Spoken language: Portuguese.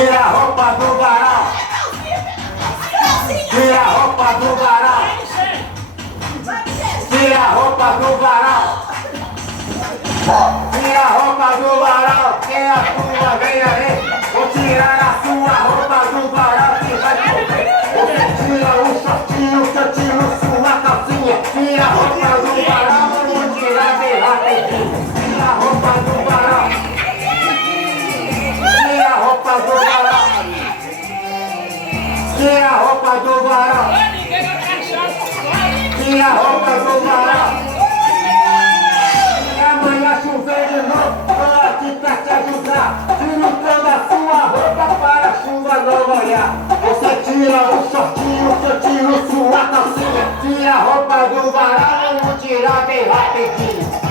Tira a roupa do varal. Tira a roupa do varal. Tira a roupa do varal. Tira a roupa do varal. Quem é a tua, vem aí. Vou tirar a sua roupa do varal que vai correr. Você tira o shortinho que eu tiro sua calcinha. Tira a roupa do varal, eu vou tirar bem rapidinho. Tira a roupa do varal. Tira a roupa do varal. Tira a roupa do varal. Tira a roupa do varal. E amanhã chover de novo, tô aqui pra te ajudar. Tiro toda a sua roupa para a chuva não molhar. Você tira o shortinho que eu tiro sua calcinha. Tira a roupa do varal, eu vou tirar bem rapidinho.